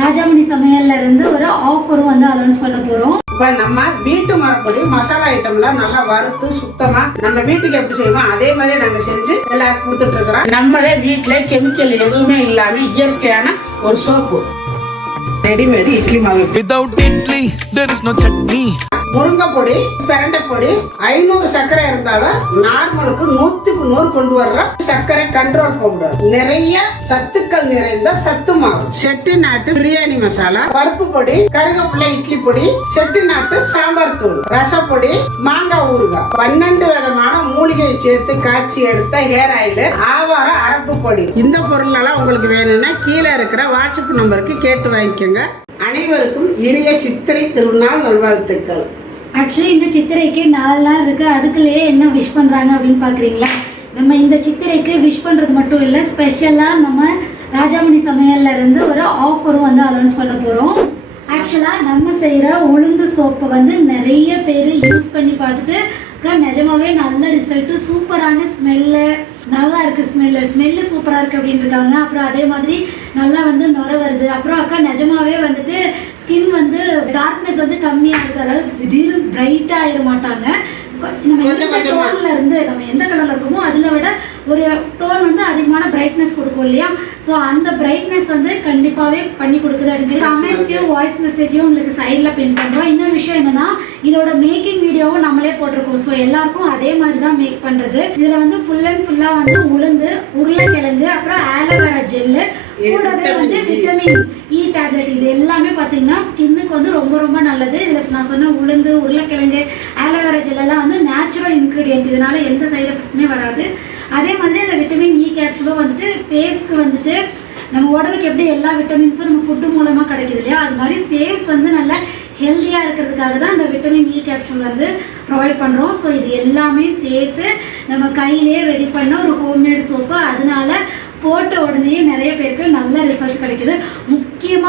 ராஜாமணி சமையல்ல இருந்து ஒரு ஆஃபரும் வந்து அனௌன்ஸ் பண்ண போறோம். இப்போ நம்ம வீட்டு மரப்படி மசாலா ஐட்டம்லாம் நல்லா வறுத்து சுத்தமா நம்ம வீட்டுக்கு எப்படி செய்வோம் அதே மாதிரி நாங்க செஞ்சு எல்லாருக்கும் கொடுத்துட்டு இருக்கிறோம். நம்மளே வீட்டுல கெமிக்கல் எதுவுமே இல்லாம இயற்கையான ஒரு சோப்பு ரெடிமேடு இட்லி மாவு. Without idli, there is no chutney. முருங்கை பொடி பிரண்டை பொடி ஐநூறு சர்க்கரை இருந்தாலும் நார்மலுக்கு நூத்துக்கு நூறு கொண்டு வர்ற சர்க்கரை கண்ட்ரோல் பவுடர் நிறைய சத்துக்கள் நிறைந்த சத்து மாவு. செட்டி நாட்டு பிரியாணி மசாலா பருப்பு பொடி கருகப்புள்ள இட்லி பொடி செட்டி நாட்டு சாம்பார் தூள் ரசப்பொடி மாங்காய் ஊறுகாய். பன்னெண்டு விதமான மூலிகையை சேர்த்து காய்ச்சி எடுத்த ஹேர் ஆயில் ஆவாரம் அரப்பு பொடி. இந்த பொருள் எல்லாம் உங்களுக்கு வேணும்னா கீழே இருக்கிற வாட்ஸ்அப் நம்பருக்கு கேட்டு வாங்கிக்கோங்க. அனைவருக்கும் இனிய சித்திரை திருநாள் நல்வாழ்த்துக்கள். ஆக்சுவலி இன்னும் சித்திரைக்கு நாலு நாள் இருக்கு. அதுக்குள்ளேயே என்ன விஷ் பண்றாங்க அப்படின்னு பாக்குறீங்களா? நம்ம இந்த சித்திரைக்கு விஷ் பண்றது மட்டும் இல்லை ஸ்பெஷலா நம்ம ராஜாமணி சமையல்ல இருந்து ஒரு ஆஃபரும் வந்து அனௌன்ஸ் பண்ண போறோம். ஆக்சுவலா நம்ம செய்யற உளுந்து சோப்பை வந்து நிறைய பேர் யூஸ் பண்ணி பார்த்துட்டு அக்கா நிஜமாவே நல்ல ரிசல்ட்டு சூப்பரான ஸ்மெல்லு நல்லா இருக்கு ஸ்மெல்லு ஸ்மெல்லு சூப்பராக இருக்கு அப்படின்னு இருக்காங்க. அப்புறம் அதே மாதிரி நல்லா வந்து நுர வருது. அப்புறம் அக்கா நிஜமாவே வந்துட்டு டார்க்னஸ் வந்து கம்மியாக இருக்குது அதாவது திடீர்னு பிரைட்டாக ஆயிட மாட்டாங்க நம்ம எந்த. டோன்ல இருந்து நம்ம எந்த கலர்ல இருக்கோமோ அதில் விட ஒரு டோன் வந்து அதிகமான பிரைட்னஸ் கொடுக்கும் இல்லையா? ஸோ அந்த பிரைட்னஸ் வந்து கண்டிப்பாகவே பண்ணி கொடுக்குது அப்படின்னு கமெண்ட்ஸையும் வாய்ஸ் மெசேஜையும் உங்களுக்கு சைடில் பின் பண்ணுறோம் இன்னொரு விஷயம் என்னன்னா இதோட மேக்கிங் வீடியோவும் நம்மளே போட்டிருக்கோம். ஸோ எல்லாருக்கும் அதே மாதிரி தான் மேக் பண்ணுறது இதில் வந்து ஃபுல் அண்ட் ஃபுல்லாக வந்து உளுந்து உருளைக்கிழங்கு அப்புறம் ஆலோவேரா ஜெல்லு கூடவே வந்து விட்டமின் இ டேப்லெட் இது எல்லாமே பார்த்தீங்கன்னா ஸ்கின்னுக்கு வந்து ரொம்ப ரொம்ப நல்லது. இதில் நான் சொன்ன உளுந்து உருளைக்கிழங்கு ஆலோவேரா ஜெல் எல்லாம் வந்து நேச்சுரல் இன்க்ரீடியன்ட் இதனால எந்த சைடு எஃபெக்ட்டுமே வராது. அதே மாதிரி அந்த விட்டமின் இ கேப்சூலும் வந்துட்டு ஃபேஸ்க்கு வந்துட்டு நம்ம உடம்புக்கு எப்படி எல்லா விட்டமின்ஸும் நம்ம ஃபுட்டு மூலமாக கிடைக்குது இல்லையா? அது மாதிரி ஃபேஸ் வந்து நல்லா ஹெல்த்தியாக இருக்கிறதுக்காக தான் இந்த விட்டமின் இ கேப்சூல் வந்து ப்ரொவைட் பண்ணுறோம் ஸோ இது எல்லாமே சேர்த்து நம்ம கையிலே ரெடி பண்ண ஒரு ஹோம்மேட் சோப்பு அதனால போட்ட உடனே நிறைய பேருக்கு நல்ல ரிசல்ட் கிடைக்குது.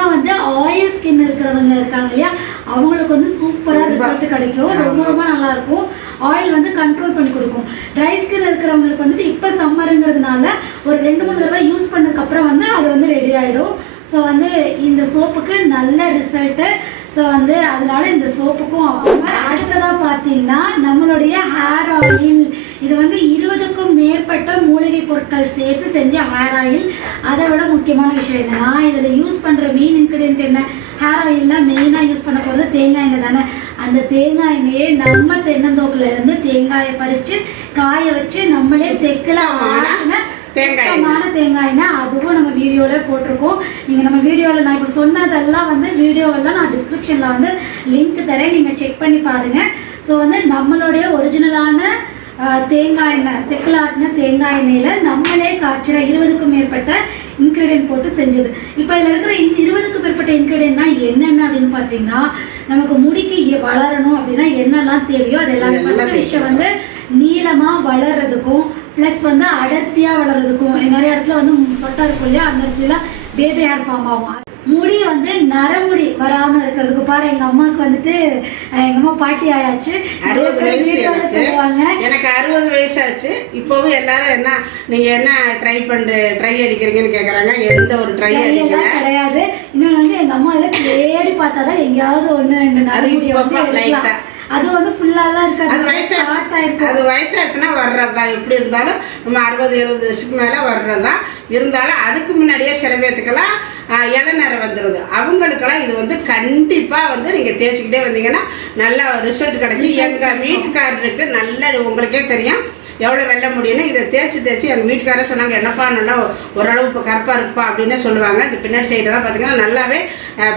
முக்கியமாக வந்து ஆயில் ஸ்கின் இருக்கிறவங்க இருக்காங்க இல்லையா அவங்களுக்கு வந்து சூப்பராக ரிசல்ட் கிடைக்கும். ரொம்ப ரொம்ப நல்லா இருக்கும். ஆயில் வந்து கண்ட்ரோல் பண்ணி கொடுக்கும். ட்ரை ஸ்கின் இருக்கிறவங்களுக்கு வந்துட்டு இப்போ சம்மருங்கிறதுனால ஒரு ரெண்டு மூணு தடவை யூஸ் பண்ணதுக்கு அப்புறம் வந்து அது வந்து ரெடி ஆகிடும் ஸோ வந்து இந்த சோப்புக்கு நல்ல ரிசல்ட்டு ஸோ வந்து அதனால இந்த சோப்புக்கும் அடுத்ததாக பார்த்தீங்கன்னா நம்மளுடைய ஹேர் ஆயில் இது வந்து இருபதுக்கும் மேற்பட்ட மூலிகை பொருட்கள் சேர்த்து செஞ்ச ஹேர் ஆயில் அதை விட முக்கியமான விஷயம் என்னன்னா இதில் யூஸ் பண்ணுற மெயின் இன்க்ரீடியன்ட் என்ன? ஹேர் ஆயிலில் மெயினாக யூஸ் பண்ண போகிறது தேங்காய் எண்ணெய் தானே. அந்த தேங்காய் எண்ணெயை நம்ம தென்னந்தோப்புல இருந்து தேங்காயை பறித்து காய வச்சு நம்மளே செக்கில் எண்ணெய். சுத்தமான தேங்காய் எண்ணெய். அதுவும் நம்ம வீடியோவில் போட்டிருக்கோம். நீங்கள் நம்ம வீடியோவில் நான் இப்போ சொன்னதெல்லாம் வந்து வீடியோவெல்லாம் நான் டிஸ்கிரிப்ஷனில் வந்து லிங்க் தரேன். நீங்கள் செக் பண்ணி பாருங்கள் ஸோ வந்து நம்மளுடைய ஒரிஜினலான தேங்காய் எண்ணெய் செக்கில் ஆட்டின தேங்காய் எண்ணெயில் நம்மளே காய்ச்சிற இருபதுக்கும் மேற்பட்ட இன்க்ரீடியன்ட் போட்டு செஞ்சது. இப்போ இதில் இருக்கிற இந்த இருபதுக்கும் மேற்பட்ட இன்க்ரீடியன்ட்னா என்னென்ன அப்படின்னு பார்த்தீங்கன்னா நமக்கு முடிக்கு வளரணும் அப்படின்னா என்னெல்லாம் தேவையோ அது எல்லாமே ஃபர்ஸ்ட் விஷயம் வந்து நீளமாக வளர்றதுக்கும் ப்ளஸ் வந்து அடர்த்தியாக வளர்றதுக்கும். நிறைய இடத்துல வந்து சொட்டா இருக்கும் இல்லையா? அந்த இடத்துலலாம் பேபி ஹேர் ஃபார்ம் ஆகும். முடி வந்து நரமுடி வராமல் இருக்கிறதுக்கு பாரு எங்கள் அம்மாவுக்கு வந்துட்டு எங்க அம்மா பாட்டி ஆயாச்சு. அறுபது வயசு சொல்லுவாங்க. எனக்கு அறுபது வயசாச்சு. இப்போவும் எல்லாரும் என்ன நீங்க என்ன ட்ரை பண்ற ட்ரை அடிக்கிறீங்கன்னு கேக்குறாங்க. எந்த ஒரு ட்ரை அடிக்கல. கிடையாது. இன்னொன்று வந்து எங்கள் அம்மா இதில் தேடி பார்த்தா தான் எங்கேயாவது ஒன்று ரெண்டு நரமுடியை வந்து அது வந்து ஃபுல்லாலாம் அது இருக்காது வயசாச்சு. ஆயிருக்கு அது வயசாச்சுன்னா வர்றதுதான் எப்படி இருந்தாலும் நம்ம அறுபது எழுபது வருஷத்துக்கு மேலே வர்றதுதான் இருந்தாலும் அதுக்கு முன்னாடியே சில பேர்த்துக்கெல்லாம் ஆஹ், இளநரை வந்துடுது அவங்களுக்கெல்லாம் இது வந்து கண்டிப்பாக வந்து நீங்கள் தேய்ச்சிக்கிட்டே வந்தீங்கன்னா நல்ல ரிசல்ட் கிடைக்கும். எங்கள் வீட்டுக்காரருக்கு நல்ல உங்களுக்கே தெரியும். எவ்வளோ வெள்ள முடியும்னு இதை தேய்ச்சி தேய்ச்சி எங்கள் வீட்டுக்காரர் சொன்னாங்க என்னப்பா நல்லா ஓரளவு இப்போ கருப்பாக இருக்குப்பா அப்படின்னு சொல்லுவாங்க. இந்த பின்னாடி சைடெல்லாம் பார்த்தீங்கன்னா நல்லாவே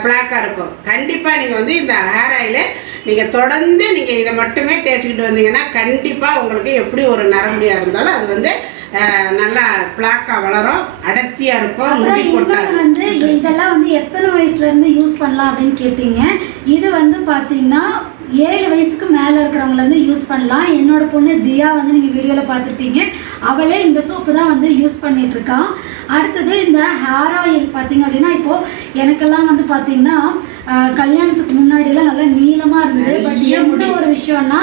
பிளாக்காக இருக்கும். கண்டிப்பாக நீங்கள் வந்து இந்த ஹேர் ஆயிலு நீங்கள் தொடர்ந்து நீங்கள் இதை மட்டுமே தேய்ச்சிக்கிட்டு வந்தீங்கன்னா கண்டிப்பாக உங்களுக்கு எப்படி ஒரு நரமுடியாக இருந்தாலும் அது வந்து நல்லா பிளாக்காக வளரும். அடர்த்தியாக இருக்கும். முடி கொட்டாது. வந்து இதெல்லாம் வந்து எத்தனை வயசுல இருந்து யூஸ் பண்ணலாம் அப்படின்னு கேட்டீங்க. இது வந்து பார்த்தீங்கன்னா ஏழு வயசுக்கு மேலே இருக்கிறவங்கலேருந்து யூஸ் பண்ணலாம். என்னோட பொண்ணு தியா வந்து நீங்கள் வீடியோவில் பார்த்துருப்பீங்க. அவளே இந்த சோப்பு தான் வந்து யூஸ் பண்ணிட்டு இருக்கா. அடுத்தது இந்த ஹேர் ஆயில் பார்த்தீங்க அப்படின்னா இப்போது எனக்கெல்லாம் வந்து பார்த்தீங்கன்னா கல்யாணத்துக்கு முன்னாடியெல்லாம் நல்லா நீளமாக இருந்தது. பட் முடி. ஒரு விஷயம்னா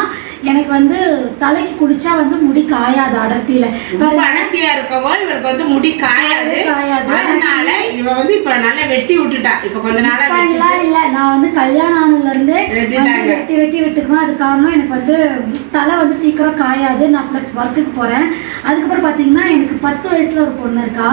எனக்கு வந்து தலைக்கு குடிச்சா வந்து முடி காயாது அடர்த்தியில். அடர்த்தியா இருக்கவோ இவளுக்கு வந்து முடி காயாது. அதனால இவ வந்து இப்ப நல்லா வெட்டி விட்டுட்டா. இப்ப கொஞ்ச நாளா இல்ல. நான் வந்து கல்யாணம் ஆனதுல இருந்தே வெட்டி வெட்டி விட்டுக்குவேன். அது காரணம் எனக்கு வந்து தலை வந்து சீக்கிரம் காயாது. நான் ப்ளஸ் ஒர்க்குக்கு போறேன். அதுக்கப்புறம் பாத்தீங்கன்னா எனக்கு பத்து வயசுல ஒரு பொண்ணு இருக்கா.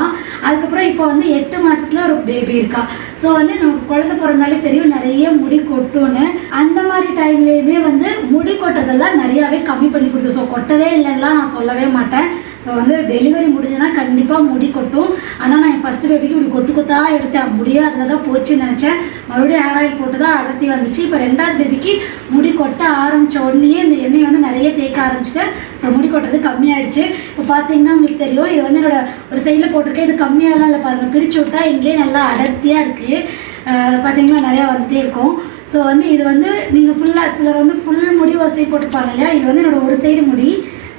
அதுக்கப்புறம் இப்போ வந்து எட்டு மாசத்துல ஒரு பேபி இருக்கா. ஸோ வந்து நமக்கு குழந்தை பிறந்தாலே தெரியும் நிறைய முடி கொட்டும்னு. அந்த மாதிரி டைம்லயுமே வந்து முடி கொட்டுறதெல்லாம் நிறையாவே கம்மி பண்ணி கொடுத்து. ஸோ கொட்டவே இல்லைன்னுலாம் நான் சொல்லவே மாட்டேன். ஸோ வந்து டெலிவரி முடிஞ்சதுன்னா கண்டிப்பாக முடி கொட்டும். ஆனால் நான் என் ஃபஸ்ட்டு பேபிக்கு இப்படி கொத்து கொத்தா எடுத்தேன். முடியும் அதில் தான் போச்சுன்னு நினச்சேன். மறுபடியும் ஹேர் ஆயில் போட்டு தான் அடர்த்தி வந்துச்சு. இப்போ ரெண்டாவது பேபிக்கு முடி கொட்ட ஆரம்பிச்ச உடனேயே இந்த எண்ணெய் வந்து நிறைய தேய்க்க ஆரம்பிச்சிட்டேன். ஸோ முடி கொட்டுறது கம்மியாயிடுச்சு. இப்போ பார்த்தீங்கன்னா உங்களுக்கு தெரியும் இது வந்து என்னோட ஒரு சைடில் போட்டிருக்கேன். இது கம்மியாகலாம் இல்லை பாருங்கள் பிரித்து விட்டா இங்கேயே நல்லா அடர்த்தியாக இருக்குது பார்த்தீங்கன்னா நிறையா வந்துட்டே இருக்கும். ஸோ வந்து இது வந்து நீங்கள் ஃபுல்லாக சிலர் வந்து ஃபுல் முடி ஒரு சைடு போட்டுப்பாங்க இல்லையா? இது வந்து என்னோடய ஒரு சைடு முடி.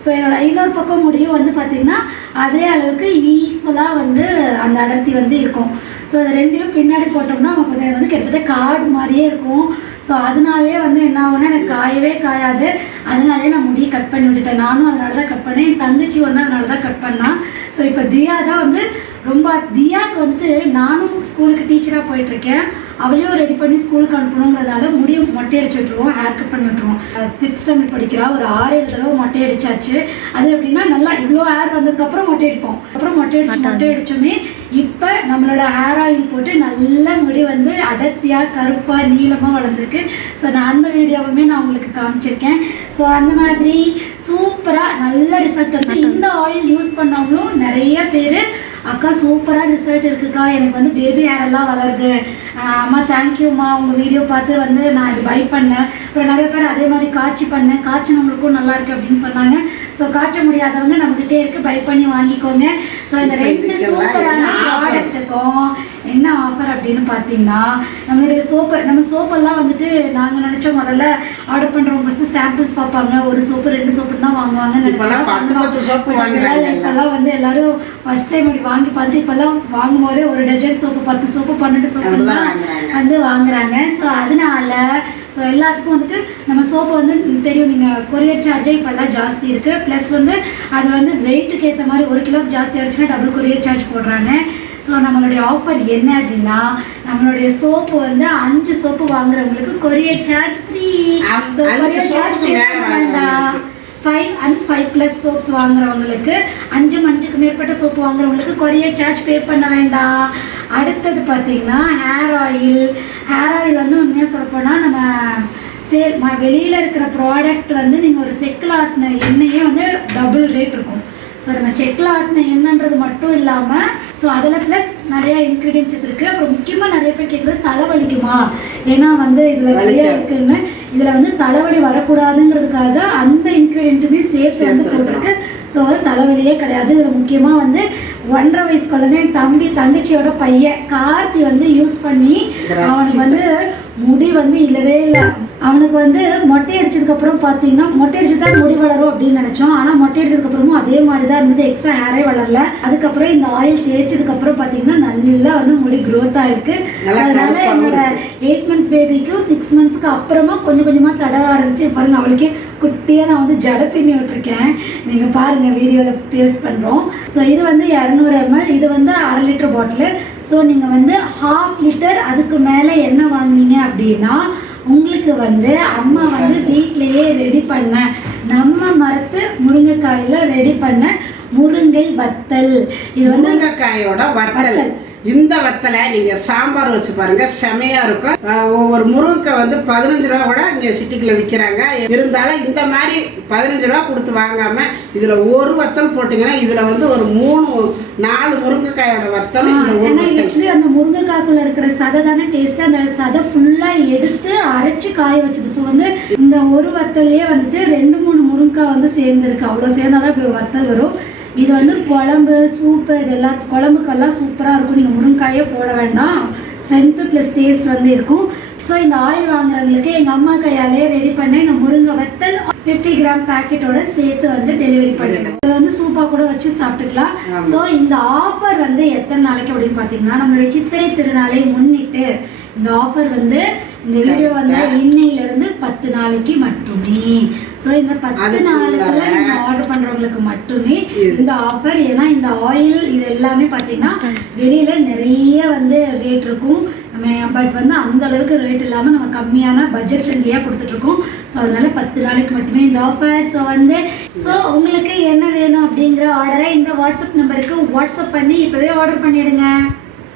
ஸோ என்னோட இன்னொரு பக்கம் முடியும் வந்து பார்த்திங்கன்னா அதே அளவுக்கு ஈ ஈக்குவலாக வந்து அந்த அடர்த்தி வந்து இருக்கும். ஸோ அது ரெண்டையும் பின்னாடி போட்டோம்னா நமக்கு வந்து கிட்டத்தட்ட காடு மாதிரியே இருக்கும். ஸோ அதனாலே வந்து என்ன ஆகும்னா எனக்கு காயவே காயாது. அதனாலே நான் முடியை கட் பண்ணி விட்டுட்டேன். நானும் அதனால தான் கட் பண்ணேன். என் தங்கச்சி வந்து அதனால தான் கட் பண்ணான் ஸோ இப்போ தியா தான் வந்து ரொம்ப தியாவுக்கு வந்துட்டு நானும் ஸ்கூலுக்கு டீச்சராக போயிட்டுருக்கேன். அவளையும் ரெடி பண்ணி ஸ்கூலுக்கு அனுப்பணுங்கிறதால முடியும். மொட்டை அடிச்சு விட்ருவோம் ஹேர் கட் பண்ணி விட்ருவோம் ஃபிஃப்த் ஸ்டாண்டர்ட் படிக்கிறா. ஒரு ஆறு ஏழு தடவை மொட்டை அடிச்சாச்சு. அது எப்படின்னா நல்லா இவ்வளோ ஹேர் வந்ததுக்கப்புறம் மொட்டை அடிப்போம். அப்புறம் மொட்டை அடிச்சு மொட்டை அடிச்சோமே இப்போ நம்மளோட ஹேர் ஆயில் போட்டு நல்ல முடி வந்து அடர்த்தியாக கருப்பாக நீளமாக வளர்ந்துருக்கு. ஸோ நான் அந்த வீடியோவுமே நான் உங்களுக்கு காமிச்சிருக்கேன். ஸோ அந்த மாதிரி சூப்பராக நல்ல ரிசல்ட் இருக்கு இந்த ஆயில் யூஸ் பண்ணவங்களும் நிறைய பேர் அக்கா சூப்பராக ரிசல்ட் இருக்குக்கா எனக்கு வந்து பேபி ஹேர் எல்லாம் வளருது. அம்மா தேங்க்யூம்மா உங்கள் வீடியோ பார்த்து வந்து நான் இது பை பண்ணேன். அப்புறம் நிறைய பேர் அதே மாதிரி காய்ச்சி பண்ணேன். காய்ச்சினவங்களுக்கும் நல்லா இருக்கு அப்படின்னு சொன்னாங்க. ஸோ காய்ச்ச முடியாதவங்க நம்மகிட்டே இருக்கு பை பண்ணி வாங்கிக்கோங்க ஸோ இந்த ரெண்டு சூப்பரான? ப்ராடக்ட்டுக்கும் என்ன ஆஃபர் அப்படின்னு பார்த்தீங்கன்னா நம்மளுடைய சோப்பு நம்ம சோப்பெல்லாம் வந்துட்டு நாங்கள் நினச்சோம் முதல்ல ஆர்டர் பண்ணுறவங்க ஃபஸ்ட்டு சாம்பிள்ஸ் பார்ப்பாங்க. ஒரு சோப்பு ரெண்டு சோப்புன்னு தான் வாங்குவாங்கன்னு வாங்குறாங்க இப்பெல்லாம் வந்து எல்லாரும் ஃபர்ஸ்ட் டைம் இப்படி வாங்கி பார்த்துட்டு இப்பெல்லாம் வாங்கும் போதே ஒரு டஜன் சோப்பு பத்து சோப்பு பன்னெண்டு சோப்பு தான். வந்து வாங்குறாங்க. ஸோ அதனால ஸோ எல்லாத்துக்கும் வந்துட்டு நம்ம சோப்பு வந்து தெரியும். நீங்கள் கொரியர் சார்ஜே இப்போல்லாம் ஜாஸ்தி இருக்குது ப்ளஸ் வந்து அது வந்து வெயிட்டுக்கு ஏற்ற மாதிரி ஒரு கிலோக்கு ஜாஸ்தி ஆயிடுச்சுன்னா டபுள் கொரியர் சார்ஜ் போடுறாங்க. ஸோ நம்மளுடைய ஆஃபர் என்ன அப்படின்னா நம்மளுடைய சோப்பு வந்து அஞ்சு சோப்பு வாங்குறவங்களுக்கு courier charge free so courier charge பண்ண வேண்டாம். Five and five plus soaps வாங்குறவங்களுக்கு அஞ்சு மஞ்சுக்கு மேற்பட்ட சோப்பு வாங்குறவங்களுக்கு கொரியர் சார்ஜ் பே பண்ண வேண்டாம். அடுத்தது பார்த்தீங்கன்னா ஹேர் ஆயில் ஹேர் ஆயில் வந்து உண்மையாக சொல்லப்போனால் நம்ம சேல் வெளியில் இருக்கிற ப்ராடக்ட் வந்து நீங்கள் ஒரு செக்கில் ஆட்டின எண்ணெயே வந்து டபுள் ரேட் இருக்கும். ஸோ நம்ம செக்கில் ஆட்டின எண்ணென்றது மட்டும் இல்லாமல் ஸோ அதில் ப்ளஸ் நிறைய இன்க்ரீடியன்ஸ் இருக்குது அப்புறம் முக்கியமாக நிறைய பேர் கேட்குறது தலைவலிக்குமா? ஏன்னா வந்து இதில் நிறைய. இருக்குன்னு இதில் வந்து தலைவலி வரக்கூடாதுங்கிறதுக்காக அந்த இன்க்ரீடியண்ட்டுமே சேர்த்து வந்து போட்டிருக்கு. ஸோ வந்து தலைவலியே கிடையாது. இதில் முக்கியமாக வந்து ஒன்றரை வயசு குழந்தை என் தம்பி தங்கச்சியோட பையன் கார்த்தி வந்து யூஸ் பண்ணி அவனுக்கு வந்து முடி வந்து இல்லவே இல்லை. அவனுக்கு வந்து மொட்டை அடிச்சதுக்கப்புறம் பார்த்தீங்கன்னா மொட்டை அடிச்சு தான் முடி வளரும் அப்படின்னு நினச்சோம். ஆனால் மொட்டை அடிச்சதுக்கப்புறமும் அதே மாதிரி தான் இருந்தது எக்ஸ்ட்ரா ஹேரே வளரல. அதுக்கப்புறம் இந்த ஆயில் தேய்ச்சதுக்கப்புறம் பார்த்தீங்கன்னா நல்லா வந்து முடி growth ஆயிருக்கு அதனால என்னோட எயிட் மந்த்ஸ் பேபிக்கும் சிக்ஸ் மந்த்ஸ்க்கு அப்புறமா கொஞ்சம் கொஞ்சமாக தடவ ஆரம்பிச்சு பாருங்க அவளுக்கே குட்டியாக நான் வந்து ஜட பின்னி விட்டுருக்கேன். நீங்கள் பாருங்க வீடியோவில் பேஸ்ட் பண்ணுறோம் ஸோ இது வந்து இரநூறு எம்எல் இது வந்து அரை லிட்டர் பாட்டிலு ஸோ நீங்கள் வந்து ஹாஃப் லிட்டர் அதுக்கு மேலே என்ன வாங்குனீங்க அப்படின்னா உங்களுக்கு வந்து அம்மா வந்து வீட்டிலேயே ரெடி பண்ண. நம்ம மரத்து முருங்கைக்காயில் ரெடி பண்ண முருங்கை வத்தல். இது வந்து முருங்கைக்காயோட வத்தல். இந்த வத்தலை நீங்க சாம்பார் வச்சு பாருங்க செமையா இருக்கும். ஒவ்வொரு முருங்கை வந்து பதினஞ்சு ரூபா கூட இங்க சிட்டிக்குள்ள விற்கிறாங்க இருந்தாலும் இந்த மாதிரி பதினஞ்சு ரூபா கொடுத்து வாங்காம இதுல ஒரு வத்தல் போட்டீங்கன்னா இதுல வந்து ஒரு மூணு நாலு முருங்கைக்காயோட வத்தல் இந்த ஆக்சுவலி அந்த முருங்கைக்காக்குள்ள இருக்கிற சதை தானே டேஸ்ட் அந்த சதை ஃபுல்லா எடுத்து அரைச்சு காய வச்சது. ஸோ வந்து இந்த ஒரு வத்தல்லையே வந்துட்டு ரெண்டு மூணு முருங்கைக்காய் வந்து சேர்ந்துருக்கு. அவ்வளோ சேர்ந்தாதான் இப்படி ஒரு வத்தல் வரும். இது வந்து குழம்பு சூப்பு இது எல்லா குழம்புக்கெல்லாம் சூப்பராக இருக்கும். நீங்கள் முருங்காயே போட வேண்டாம். ஸ்ட்ரென்த்து ப்ளஸ் டேஸ்ட் வந்து இருக்கும். ஸோ இந்த ஆயில் வாங்குறவங்களுக்கு எங்கள் அம்மா கையாலே ரெடி பண்ண இந்த முருங்கை வத்தல் ஃபிஃப்டி கிராம் பேக்கெட்டோட சேர்த்து வந்து டெலிவரி பண்ணிடுவோம் இது வந்து சூப்பாக கூட வச்சு சாப்பிட்டுக்கலாம். ஸோ இந்த ஆஃபர் வந்து எத்தனை நாளைக்கு அப்படின்னு பார்த்தீங்கன்னா நம்மளுடைய சித்திரை திருநாளை முன்னிட்டு இந்த ஆஃபர் வந்து இந்த வீடியோ வந்து இன்னையில இருந்து பத்து நாளைக்கு மட்டுமே. ஸோ இந்த பத்து நாளுக்குள்ள நீங்க ஆர்டர் பண்றவங்களுக்கு மட்டுமே. இந்த ஆஃபர் ஏன்னா இந்த ஆயில் இது எல்லாமே பார்த்தீங்கன்னா வெளியில நிறைய வந்து ரேட் இருக்கும். நம்ம பட் வந்து அந்த அளவுக்கு ரேட் இல்லாமல் நம்ம கம்மியான பட்ஜெட் ஃப்ரெண்ட்லியாக கொடுத்துட்ருக்கோம். ஸோ அதனால பத்து நாளைக்கு மட்டுமே இந்த ஆஃபர் ஸோ வந்து ஸோ உங்களுக்கு என்ன வேணும் அப்படிங்கிற ஆர்டரை இந்த வாட்ஸ்அப் நம்பருக்கு வாட்ஸ்அப் பண்ணி இப்போவே ஆர்டர் பண்ணிடுங்க.